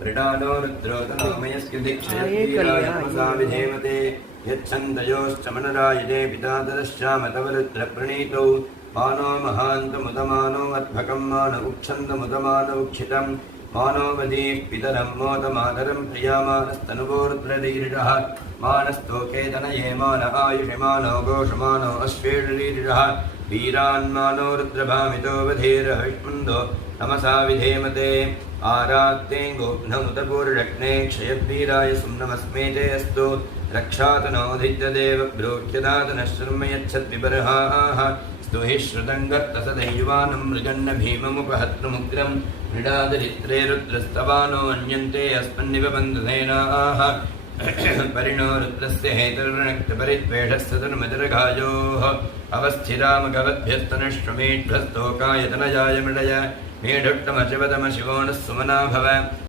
मृडालो रुद्रोतनामयस्य दीक्षयतीरायतमसा विधेमते यच्छन्दयोश्च मनरायते पितातरश्चामतवरुद्रप्रणीतौ मानो महान्तमुदमानो अध्वकं मान उक्षन्दमुदमानौक्षितम् मानो वदीः पितरं मोदमातरं प्रियामानस्तनुवोरुद्ररीरिषः मानस्तोकेतनये मान आयुषमानो घोषमानो अश्वेषरीरिषः वीरान्मानो रुद्रभामितो वधीरविष्मन्दो नमसा विधेमते आरात्ते गोघ्नमुतपूर्णक्ने क्षयद्वीराय सुम्नमस्मेते अस्तु रक्षातनोधित्यदेव ब्रोह्यदातनः शर्म यच्छद्विबर्हाः स्तुहि श्रुतङ्गर्तसदैवानं मृगन्न भीममुपहत्तुमुग्रं मृडादरित्रे रुद्रस्तवानो अन्यन्ते अस्मन्निव बन्धुसेनाः परिणो रुद्रस्य हेतुर्णक्तपरिद्वेषस्तनुमतिर्घायोः अवस्थिरामगवद्भ्यस्तनश्वमेढ्भस्तोकायतनजाय मृडय मेढुट्टमशिवतमशिवो नः सुमना भव